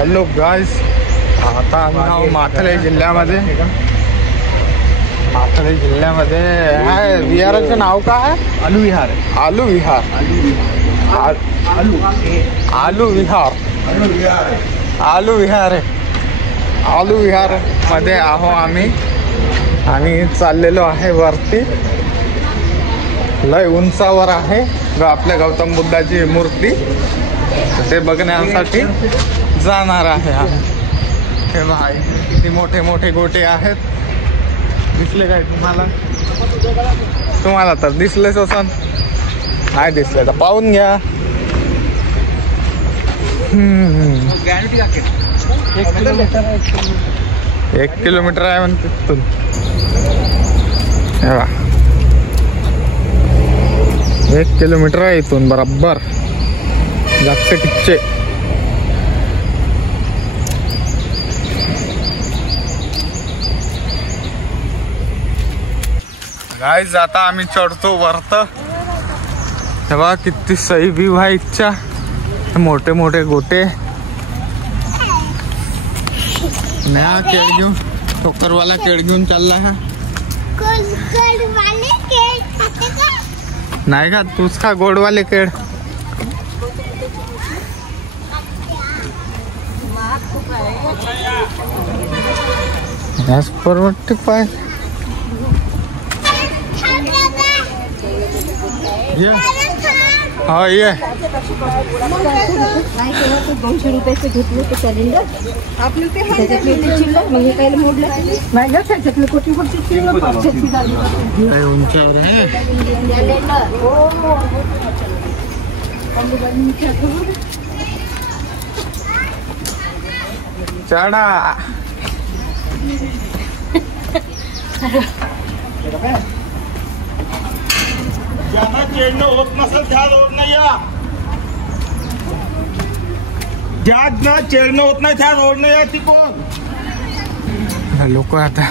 Hello गाईस, आता आम्ही माथले जिल्ह्यामध्ये आहे. विहाराचं नाव काय आहे? आलू विहार. आलू विहार. आलू विहार. आलू विहार आहे. आलू विहार मध्ये आहो आम्ही आणि चाललेलो आहे वरती. लय उंचावर आहे आपल्या गौतम बुद्धाची मूर्ती. ते बघण्यासाठी जाणार आहे आम्ही. हे भाई किती मोठे मोठे गोटे आहेत. दिसले काय तुम्हाला? तुम्हाला तर दिसलेच असं. नाही दिसले तर पाहून घ्या. 1 किलोमीटर आहे म्हणते तिथून. 1 किलोमीटर आहे इथून बरोबर. जागचे टिच्चे. गाईज आता आम्ही चढतो वरत. तेव्हा किती सही व्ह्यू आहे. इच्छा मोठे मोठे गोटे. नया केळ घेऊन ठोकरवाला केळ घेऊन चालला हा. नाही का तूच का गोडवाले केळ? गॅस परवडते पाय. हा ये 200 रुपयाचं घेतलं ते कॅलेंडर आपलं. ते चिल्लर मग हे काय मोडलं नाही का? त्याच्यातलं कोटी उंचावर आहे. चढा. ज्यांना चेडणं होत नसेल त्या रोडनं या. ज्यांना चेडणं होत नाही त्या रोडनं या. तिकडून लोक आता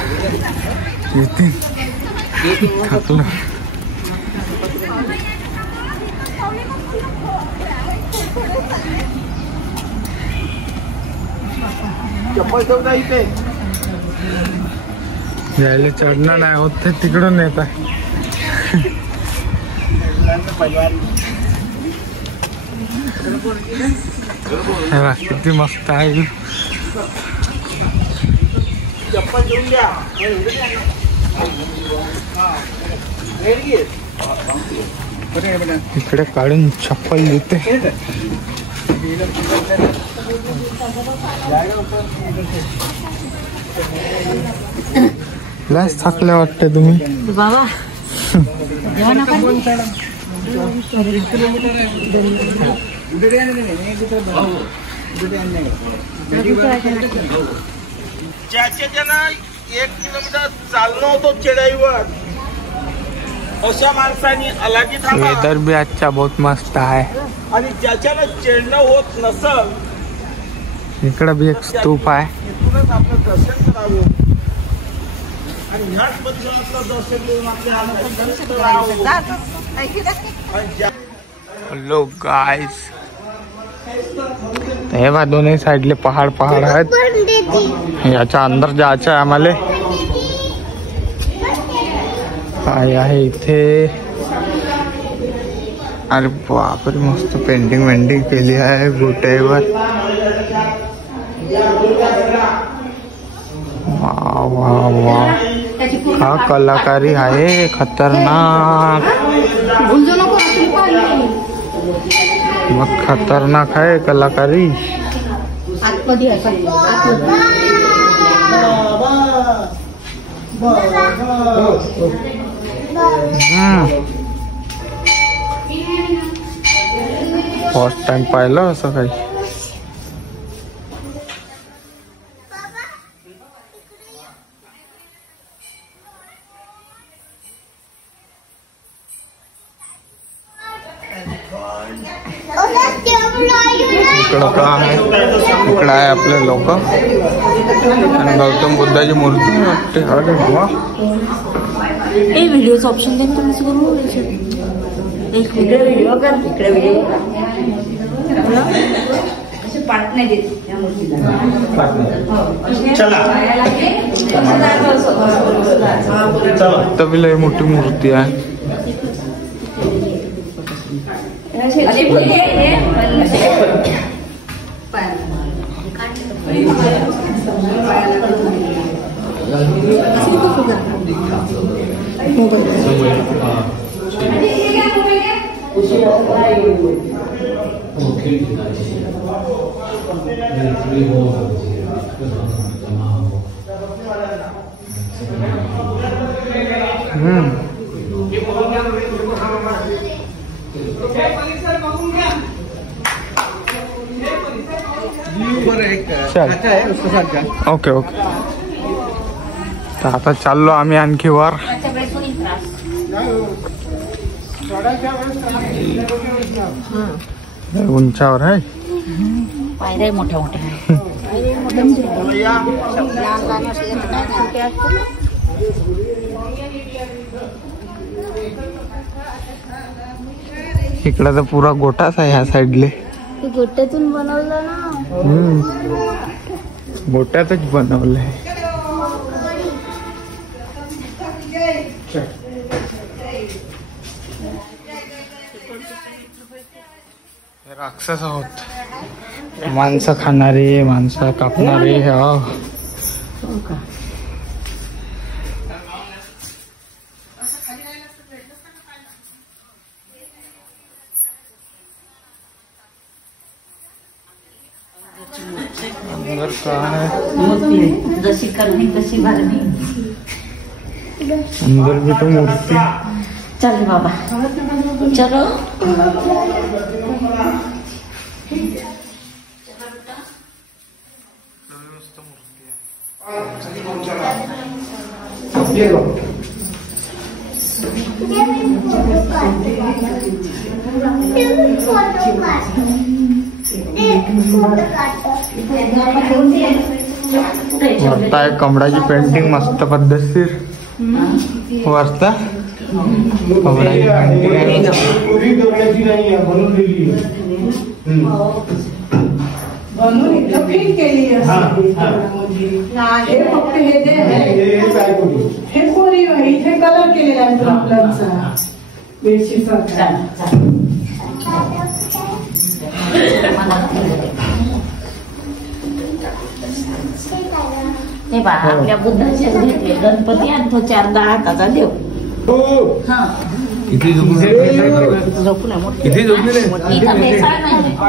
येते. थकलो. चप्पल ठेवता इथे. यायला चढणं नाही होत ते तिकडून येत आहे. किती मस्त आहे. चप्पल घेऊन घ्या. इकडे काढून चप्पल देते. लस थकले वाटते तुम्ही बाबा. ज्याच्या ज्यांना 1 किलोमीटर चालणं होतं चढाईवर अशा माणसांनी अलगी थांबा. वेदर बी आजचा बहुत मस्त आहे. आणि ज्याच्यानं चढणं होत नसल इकडे बी एक स्तूप आहे. इथूनच आपलं दर्शन करावं आणि ह्याच परिसरातलं दर्शन घेऊन हॅलो गाइस, हे बघा दोन्ही साइडले पहाड पहाड आहेत. याच्या अंदर जायचं आहे आम्हाला. काय आहे इथे? अरे बापरे, मस्त पेंटिंग वेंटिंग केली आहे गोट्यावर. वा वा वा, हा कलाकारी आहे खतरनाक. मग खतरनाक आहे कलाकारी. फर्स्ट टाइम पाहिलं असं काही. इकडं का आहे? इकडं आहे आपले लोक आणि गौतम बुद्धाची मूर्ती वाटते. अरे वा, व्हिडिओचं ऑप्शन देईन तुम्ही करू. एक व्हिडिओ कर, इकडे व्हिडिओ पाठ नाही देत त्या मूर्तीला. चला चला. तबी लय मोठी मूर्ती आहे. Okay okay. तर आता चाललो आम्ही आणखी वर. उंचावर आहे. पायऱ्या मोठ्या मोठ्या. इकडं तर पुरा गोटाच आहे ह्या साईडले. गोट्यातून बनवलं ना. गोट्यातच बनवलंय. राक्षस आहोत. माणसं खाणारे, माणसं कापणारे. अंदर काय जशी करणी तशी भरणी. अंदर भी तो मूर्ती. चल बाबा चलो. वरता आहे कमळाची पेंटिंग मस्त पद्धतशीर. वरता कमळाची पेंटिंग बनवून एकदम फिट केली हे फक्त हे जे हे कोरी इथे कलर केलेला आहे ब्लॅकचा बेडशीटचा. हे बा आपल्या बुद्धाचे घेतले गणपती आणि तो 4-10 हाताचा देव. किती झोपले? किती झोपले?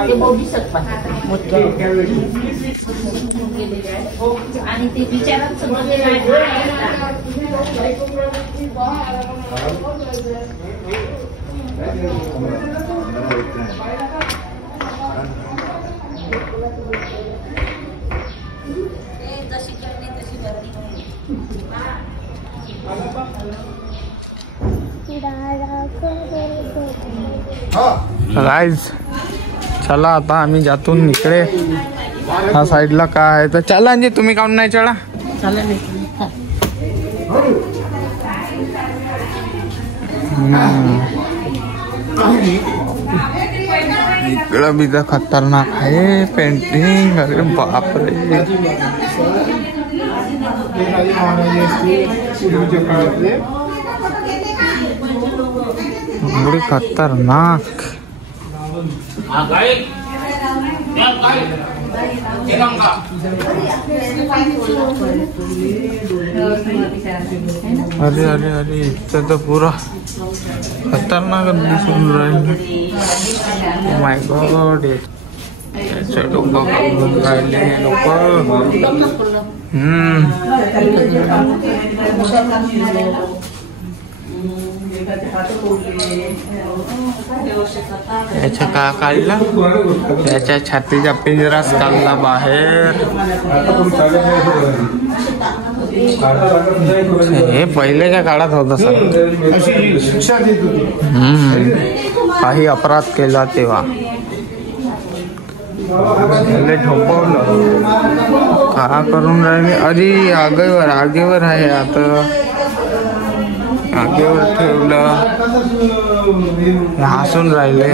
ते बोधिसत्व आणि ते विचारात सगळं जशी करणे तशी करणे. गाइस चला आता आम्ही जातून इकडे ह्या साईडला काय आहे तर चला. म्हणजे तुम्ही काऊन नाही चढा. इकडं बी तर खतरनाक आहे पेंटिंग. अरे बापरे बड़ी खतरनाक. अरे अरे अरे इथं तर पुरा खतरनाक दिसून राहिले. माय गॉड याचं डोकं कापून राहिले लोक. याच्या का काढला. याच्या छातीच्या पिंजराच काढला बाहेर. हे पहिल्याच्या काळात होत सर. काही अपराध केला तेव्हा झोपवलं का करून राहिले. अरे आगेवर आहे आता. आगेवर ठेवलं. हसून राहिले.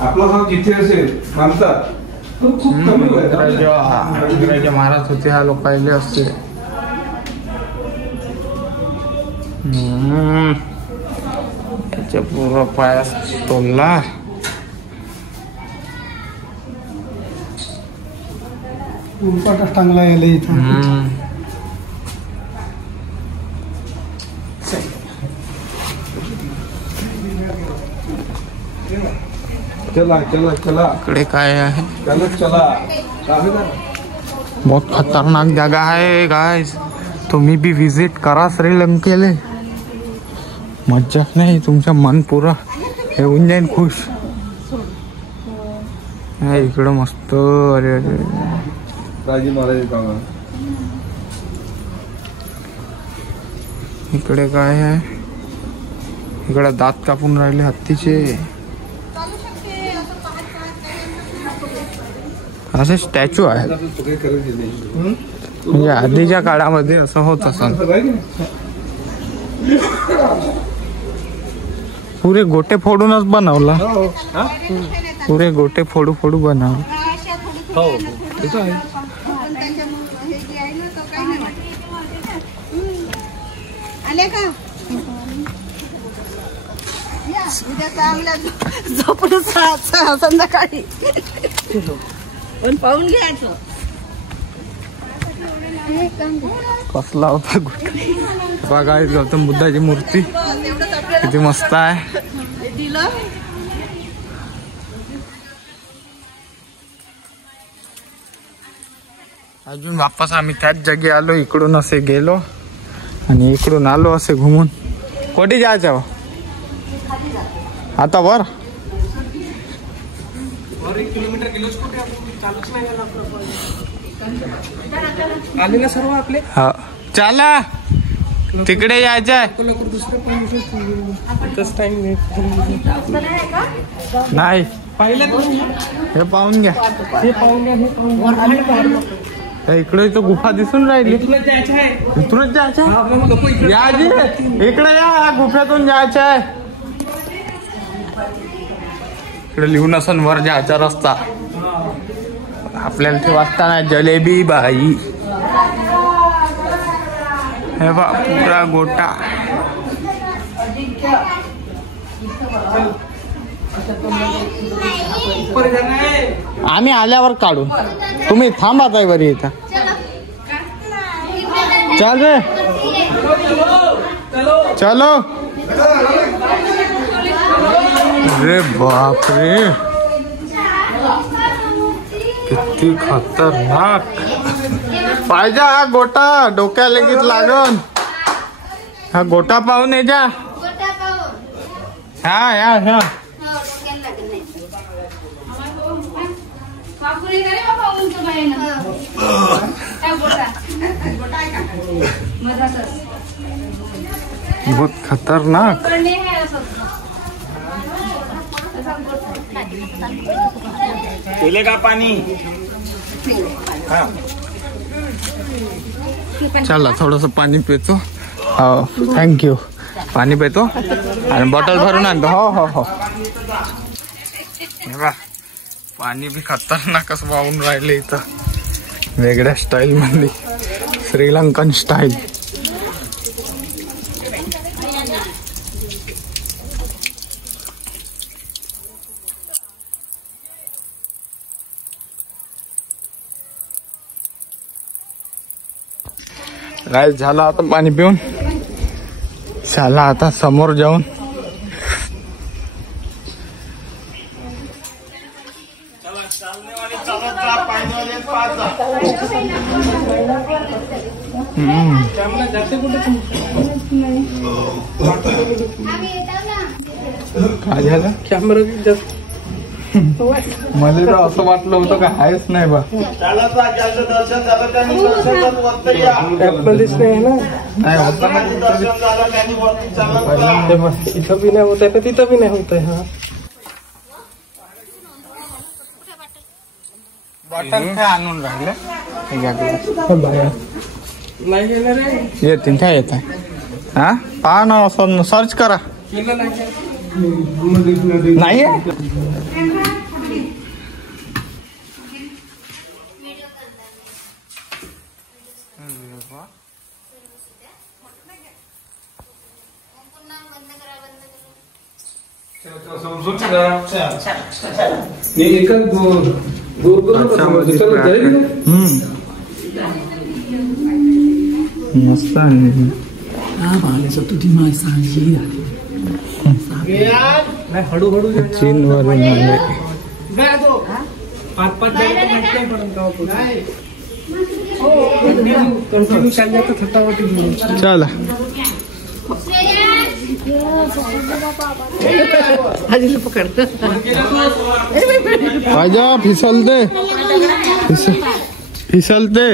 आपला भाव जिथे असेल मानतात खूप कमी इंग्रज महाराज होते ह्या लोकांले असते. त्याच्या पूर्ण पायास तोडला. चांगला यायला इथं. चला चला चला इकडे काय आहे? चला चला बहुत खतरनाक जगह है गाइस. तुम्ही भी विजिट करा श्रीलंकेले. मज्जाक नाही, तुमचं मन पुरा हे होऊन जाईन खुश. इकडं मस्त. अरे अरे राजी महाराज गावा. इकडे काय आहे? इकडे दात कापून राहिले हत्तीचे. असे स्टॅच्यू आहे. म्हणजे आधीच्या काळामध्ये असं होत असं. पुरे गोटे फोडूनच बनवला. पुरे गोटे फोडू फोडू बनवलं. आले का उद्या चांगल्या झोपून संध्याकाळी पण पाहून घ्यायचं. कसला होता गोटा बघा. गौतम बुद्धाची मूर्ती किती मस्त आहे. अजून वापस आम्ही त्याच जागी आलो. इकडून असे गेलो आणि इकडून आलो असे घुमून. कोठे जायचं आता? वर 1 किलोमीटर गेलोच कुठे आपण चालूच नाही आले ना सर्व आपले. हा चला तिकडे यायचंय. नाही हे पाहून घ्या. इकडे इथं गुफा दिसून राहिली. इथूनच जायचंय. या जी इकडे या. गुफेतून जायचंय. इकडे लिहून असन वर जायचा रस्ता. आपल्याला ते वाचता नाही. जलेबी बाई. हे बा पुरा गोटा. आम्ही आल्यावर काढू. तुम्ही थांबा ताई बरी इथं. चल रे चलो. अरे बाप रे किती खतरनाक. पाहिजे हा गोटा. डोक्या लगेच लागन. हा गोटा पाहून ये जा. हा या ह्या बहुत खतरनाक. केले का पाणी? चला थोडस पाणी पितो. हो थँक्यू. पाणी पितो आणि बॉटल भरून आणतो. हो हो हो. पाणी बी खतरनाकच वाहून राहिले इथं. वेगळ्या स्टाईल मध्ये. श्रीलंकन स्टाईल. काय झालं आता पाणी पिऊन. चला आता समोर जाऊन काय झालं. कॅमेरा मला तर असं वाटलं होतं का आहेच नाही बा. इथं बी नाही होत आहे तिथं बी नाही होत आहे. हा बॉटल काय आणून राहिले. नाही येणार आहे. येतील काय येत आहे. हा पहा ना असं सर्च करा. नाही आहे? मस्त आहे. चीन वरून आले. चला आजा. फिसलते फिसलते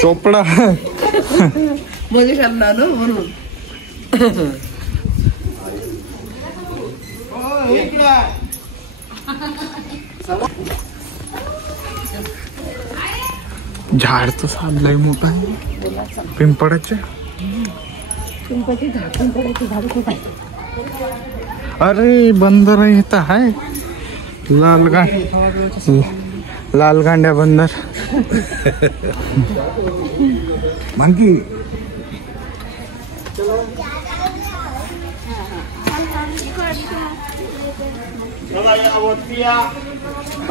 चोपडा झाड तर साधलंय मोठा आहे पिंपळाचे. अरे बंदर येत आहे. लाल गांड्या बंदर. मानकी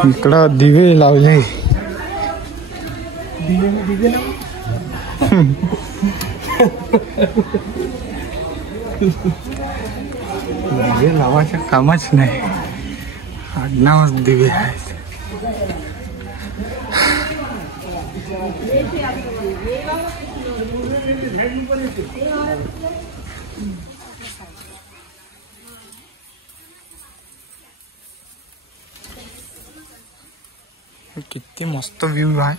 इकडं दिवे लावले. दिवे लावायच्या कामच नाही. आडनावच दिवे आहेत. किती मस्त व्ह्यू आहे.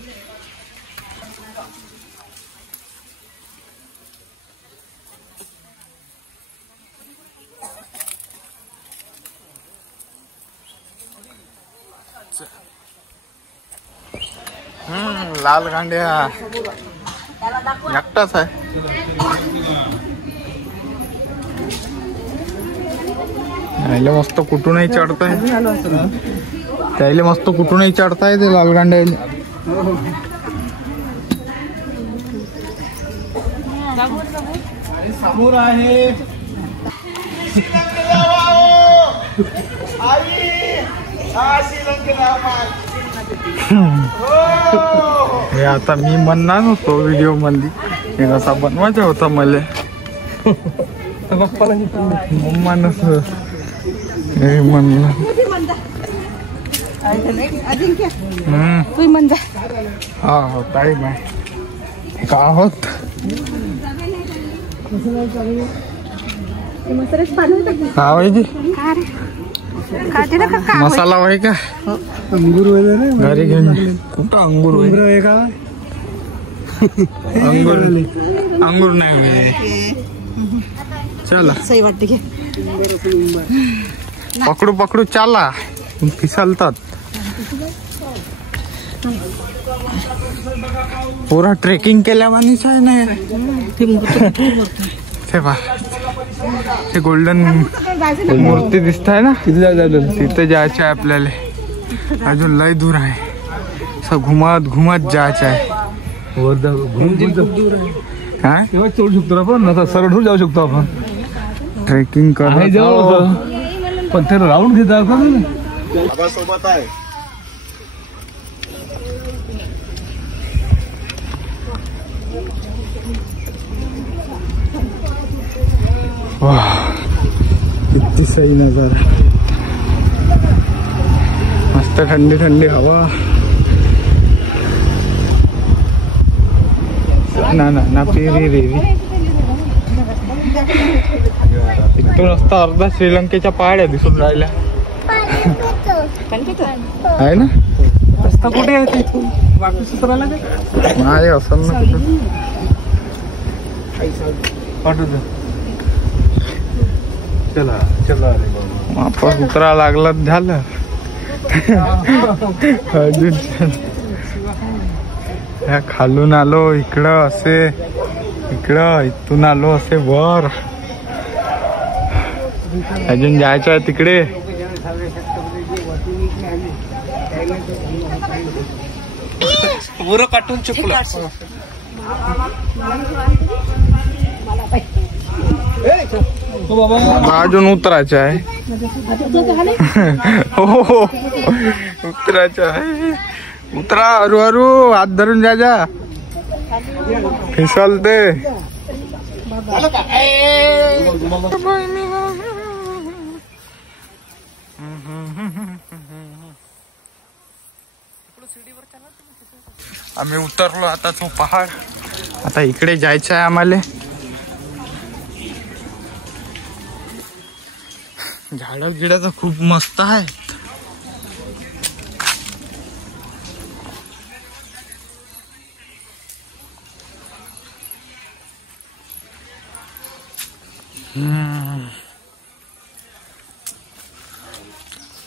लाल गांड्या एकटाच आहे. त्याला मस्त कुठूनही चढताय. त्याला मस्त कुठूनही चढताय ते लाल गांड्या. समोर आहे हे आता मी म्हणणार होतो व्हिडिओ मध्ये हे कसा बनवायचा होता मला. मम्मानच हे म्हणलं. हा हो टाईम आहे का होत. हा वाईजी मसाला वाई का अंगूर घरी घेऊन. कुठं अंगूर आहे का. अंगूर नाही. चला सही वाटते घे. पकडू पकडू चाला. फिसलतात. पुरा ट्रेकिंग केल्यावानीच आहे ना. ते पहा ते गोल्डन मूर्ती दिसत आहे ना. तिथे जायचं आहे आपल्याला. अजून लय दूर आहे. असं घुमत घुमत जायचं आहे. चढू शकतो आपण. सरळ जाऊ शकतो आपण. ट्रेकिंग करत पण ते राऊंड घेतात का सोबत आहे. वाह किती सही नजारा. मस्त ठंडी ठंडी हवा. ना पेरी रेवी. इथून रस्ता अर्धा श्रीलंकेच्या पहाड्या दिसून राहिल्या आहे ना. रस्ता कुठे आहे तिथून वापस उतरायला नाही असं ना कुठं. चला चला वापस उतरा लागला झालं. अजून खालून आलो इकडं असे. इकडं इथून आलो असे वर. अजून जायचं आहे तिकडे. पुरं काटून चुकलं. अजून उतरायचं आहे. हो उतरायचं आहे. उतरा हरू हरू हात धरून जा फिसलते. आम्ही उतरलो आता तो पहाड. आता इकडे जायचं आहे आम्हाला. झाडं गिडाचं खूप मस्त आहे.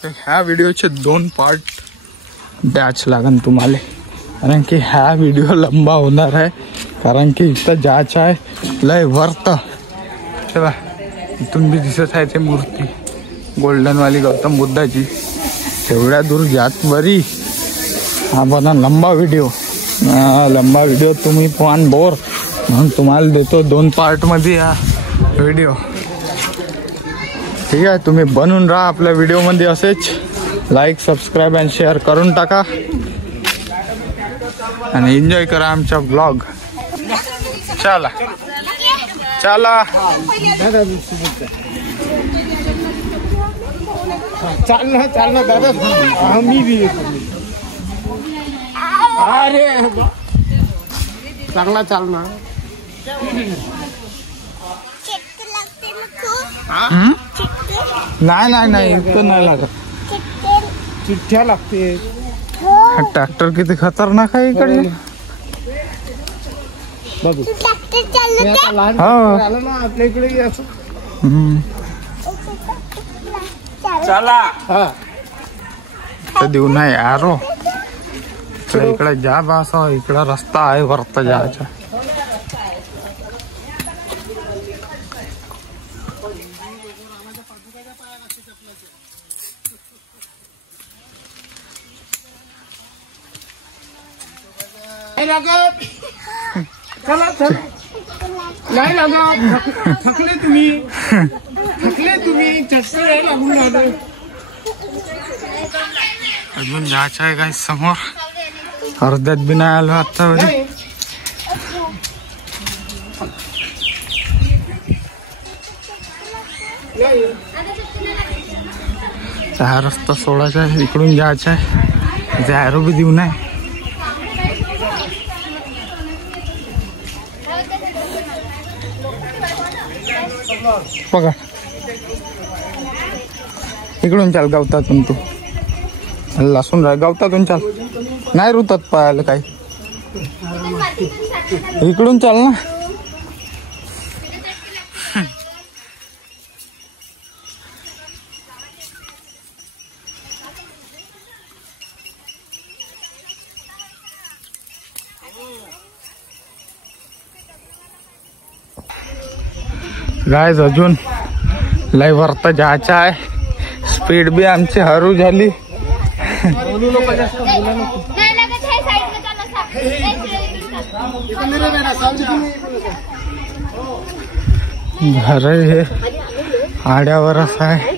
ह्या व्हिडिओचे 2 पार्ट द्याच लागन तुम्हाला, कारण की हा व्हिडिओ लंबा होणार आहे. कारण की इथं जायचं आहे लय वर्त. चला इथून बी दिसत आहे ते मूर्ती गोल्डनवाली गौतम बुद्धाची. तेवढ्या दूर जात बरी. हा बना लंबा व्हिडिओ. लंबा व्हिडिओ तुम्ही पण बोर म्हणून तुम्हाला देतो 2 पार्टमध्ये हा व्हिडिओ. ठीक आहे, तुम्ही बनून राहा आपल्या व्हिडिओमध्ये असेच. लाईक सबस्क्राईब अँड शेअर करून टाका आणि एन्जॉय करा आमचा ब्लॉग. चला चला चाल ना दादा. मी बी येतो. अरे चांगला चाल ना. नाही इतकं नाही लागत. चिठ्ठ्या लागते. ट्रॅक्टर किती खतरनाक आहे इकडे. बघू हो आलं ना आपल्या इकडे असं. चला तर देऊ नाही यारो. तर इकडे जा बस. इकडे रस्ता आहे वरता जायचा. चला चल. नाही लागत. थकले तुम्ही चष्मे नाही लागून राहिले. अजून जायचं आहे काय समोर. अर्ध्यात बी नाही आलो आता. हा रस्ता सोडायचा आहे. इकडून जायचं आहे. जायरो बी देऊ नाही. बघा इकडून चाल गवतातून. तू लसून राह गवतातून चाल. नाही रुतात पाहायला काही. इकडून चाल ना. गाइस अजून लय वरता जायचं आहे. स्पीड बी आमची हरू झाली. घर हे आड्यावरच आहे.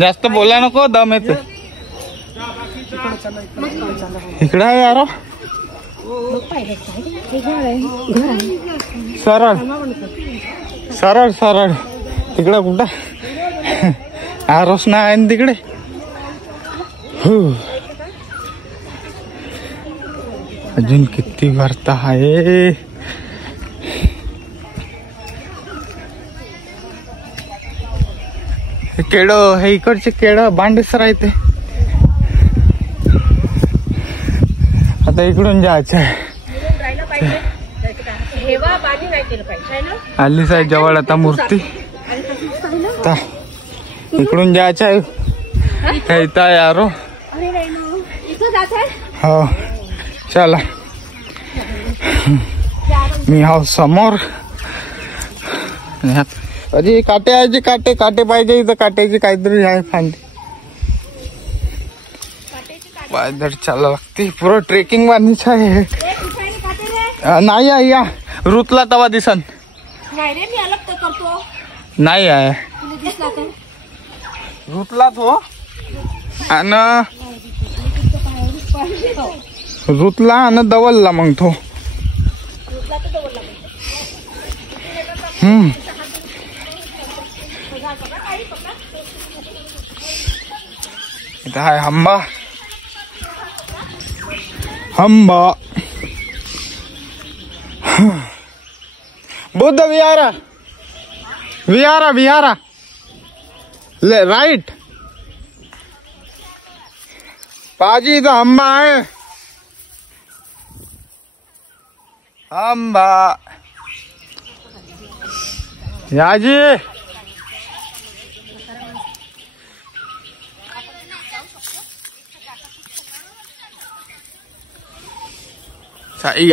जास्त बोला नको दम येते. इकडे आहे यार. सरळ सरळ सरळ तिकडे कुठं आरोस ना आहे ना तिकडे. अजून किती वरता आहे. केळ हे इकडचे केळ बांडेसर आहे ते. आता इकडून जायचं आहे. आलीच आहे जवळ आता मूर्ती. इकडून जायचं आहे. इथं यारो. हो चला मी हाव समोर. अरे काटे आहे, काटे काटे पाहिजे इथं, काट्याची काहीतरी आहे फांदी. पायदळ चाला लागते, पुरं ट्रेकिंग वाणीच आहे. नाही आहे या रुतला तवा दिसन. नाही आहे रुतला तो, आणि रुतला आणि दवलला मग तो. इथं आहे हंबा. हंबा बुद्ध विहारा. विहारा विहारा ले राईट. पाजी इथं हंबा आहे. हंबा याजी.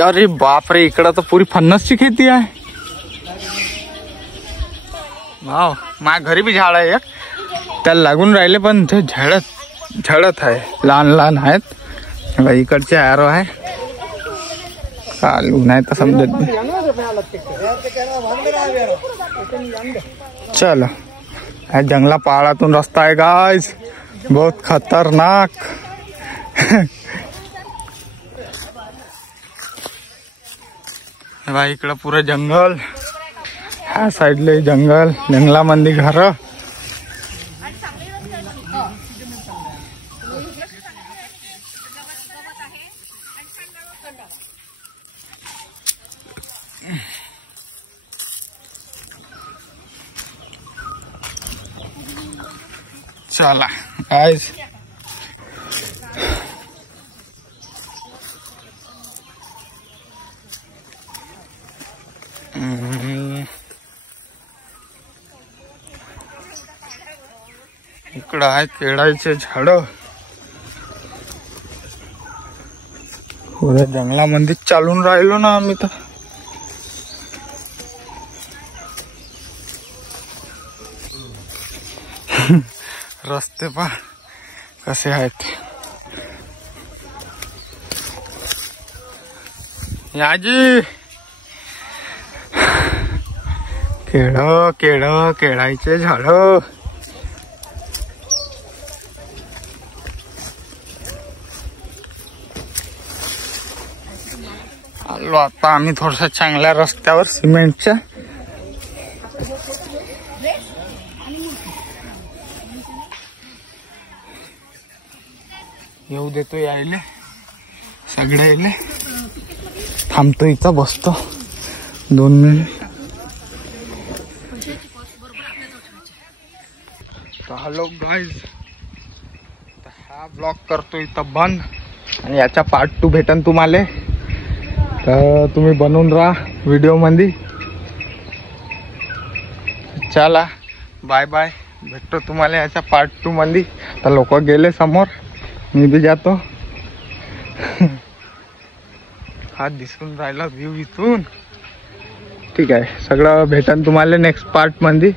अरे बापरे, इकडं तर पुरी फणसची खेती आहे. वाव, माझ्या घरी बी झाड आहे एक, त्याला लागून राहिले पण ते झडत आहे, लहान लहान आहेत. इकडचे ॲरो आहे, चालू नाही तर समजत नाही. चलो, ह्या जंगला पहाडातून रस्ता आहे गाइस, बहुत खतरनाक. भाई इकडं पुरं जंगल, ह्या साईडला जंगल, जंगलामध्ये घर. चला गाइस, इकडं आहे केळाचे झाड. पुऱ्या जंगलामध्ये चालून राहिलो ना आम्ही तर. रस्ते पहा कसे आहेत. याजी केळाचे झाड. आलो आता आम्ही थोडसा चांगल्या रस्त्यावर, सिमेंटच्या. येऊ देतो यायले, सगळे यायले. थांबतो इथं, बसतो 2 मिनिट. हॅलो गाइज, हा ब्लॉग करतो इथं बंद, आणि याचा पार्ट 2 भेटन तुम्हाला. तर तुम्ही बनवून राहा व्हिडिओ मध्ये. चला बाय बाय, भेटतो तुम्हाला याच्या पार्ट 2 मध्ये. तर लोक गेले समोर, मी बी जातो. हा दिसून राहिला व्ह्यू इथून. ठीक आहे, सगळं भेटन तुम्हाला नेक्स्ट पार्ट मध्ये.